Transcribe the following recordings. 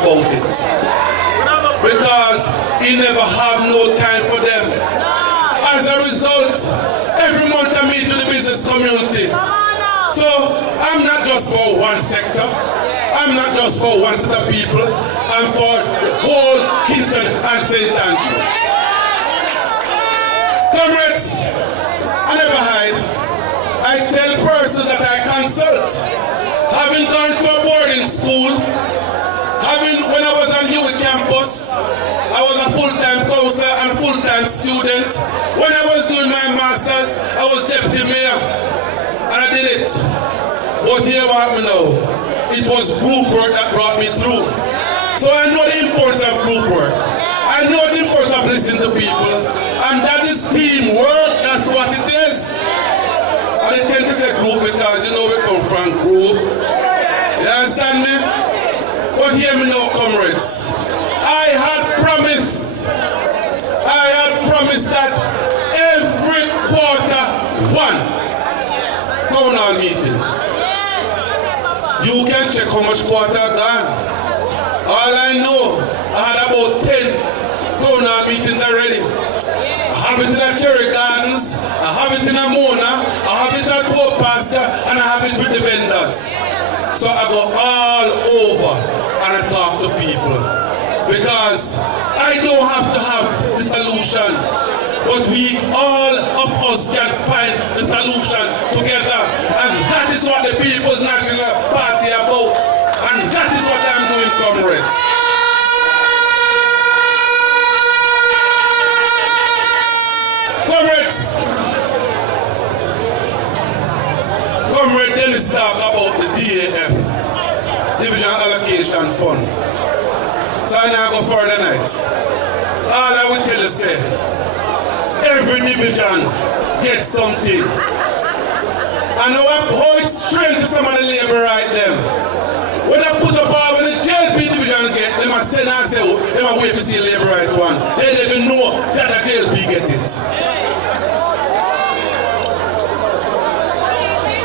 about it. Because he never have no time for them. As a result, every month I meet with the business community. So I'm not just for one sector. I'm not just for one set of people. I'm for the whole Kingston and St. Andrew. Comrades, I never hide. I tell persons that I consult. Having gone to a boarding school, when I was on Huey campus, I was a full-time counselor and full-time student. When I was doing my master's, I was deputy mayor. And I did it. But here what me now, it was group work that brought me through. So I know the importance of group work. I know the importance of listening to people. And that is teamwork, that's what it is. And I tend to say group because you know we come from group. You understand me? But hear me now, comrades. I had promised that every quarter one town hall meeting. You can check how much quarter gone. All I know, I had about 10 town hall meetings already. I have it in a Cherry Gardens, I have it in a Mona, I have it at Hope Pasture, and I have it with the vendors. So I go all over and I talk to people. Because I don't have to have the solution, but we all of us can find the solution together. And that is what the People's National Party is about. And that is what I'm doing, comrades. Comrade Dennis talk about the DAF, Division Allocation Fund. So I now go further night. All I will tell you say, every division gets something. And how it's strange to some of the labor right them. When I put up all when the JLP division get, them I say, them I wait to see labor right one. They don't even know that the JLP get it.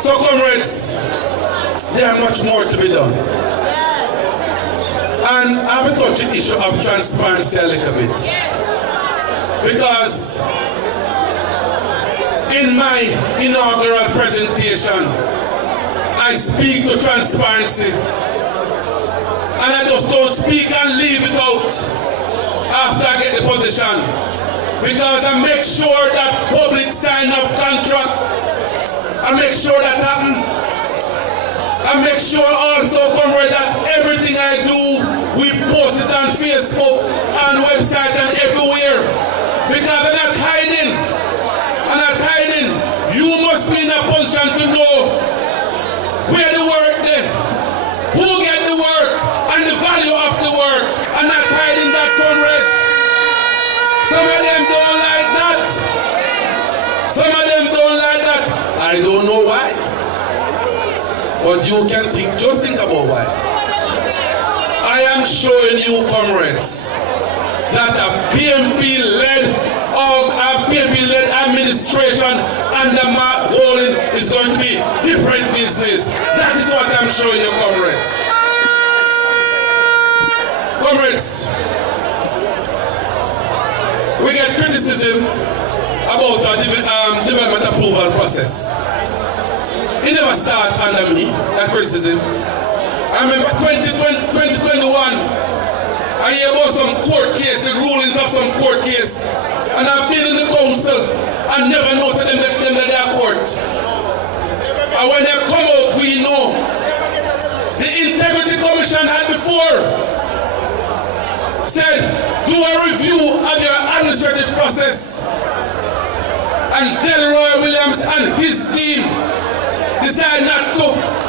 So comrades, there are much more to be done. And I have touched the issue of transparency a little bit. Because in my inaugural presentation, I speak to transparency. And I just don't speak and leave it out after I get the position. Because I make sure that public sign of contract, I make sure that happen. I make sure also, comrade, that everything I do, we post it on Facebook, on website, and everywhere. Because I'm not hiding. I'm not hiding. You must be in a position to know where the work is, who get the work, and the value of the work. I'm not hiding that, comrades. Some of them don't like that. Some of them don't like that. I don't know why. But you can think, just think about why. I am showing you, comrades, that a PMP-led administration under Mark Golding is going to be different business. That is what I'm showing you, comrades. Comrades, we get criticism about our development approval process. It never started under me, that criticism. I remember 2021, I hear about some court case, the rulings of some court case, and I've been in the council and never noticed them that they are court. And when they come out, we know. The Integrity Commission had before said, do a review of your administrative process. And Delroy Williams and his team decide not to.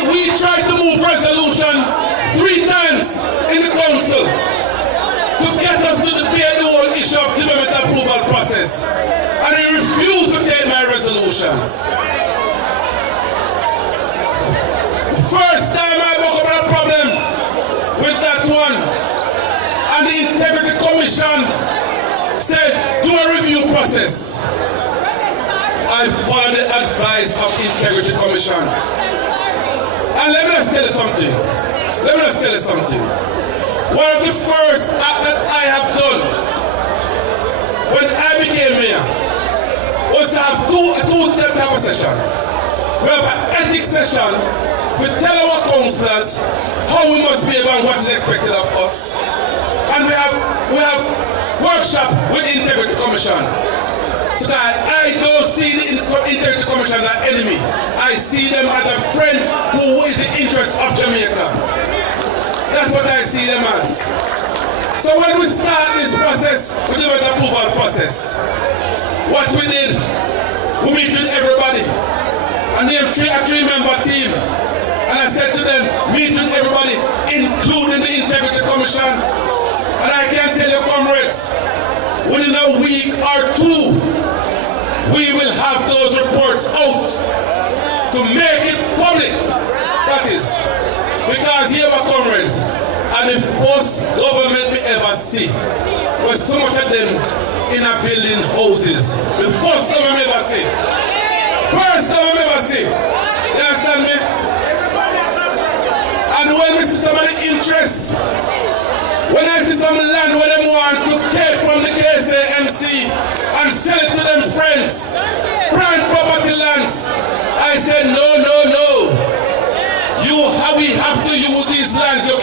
We tried to move resolution 3 times in the council to get us to debate the whole issue of development approval process. And he refused to take my resolutions. First time I woke up with a problem with one. And the Integrity Commission said, do a review process. I followed the advice of the Integrity Commission. And let me just tell you something. One of the first acts that I have done when I became mayor was to have two type of session. We have an ethics session. We tell our councillors how we must behave and what is expected of us. And we have workshops with the Integrity Commission. So that I don't see the Integrity Commission as an enemy. I see them as a friend who is the interest of Jamaica. That's what I see them as. So when we start this process, we do an approval process. What we did, we meet with everybody. I named a three-member team. And I said to them, meet with everybody, including the Integrity Commission. And I can tell you, comrades, within a week or two, we will have those reports out to make it public. That is. Because here are comrades, and the first government we ever see was so much of them in a building houses. The first government we ever see. First government we ever see. You understand me? And when we see somebody interest, when I see some land where they want to take from the KCMC and sell it to them friends, prime property lands, I said no. We have to use these lands. You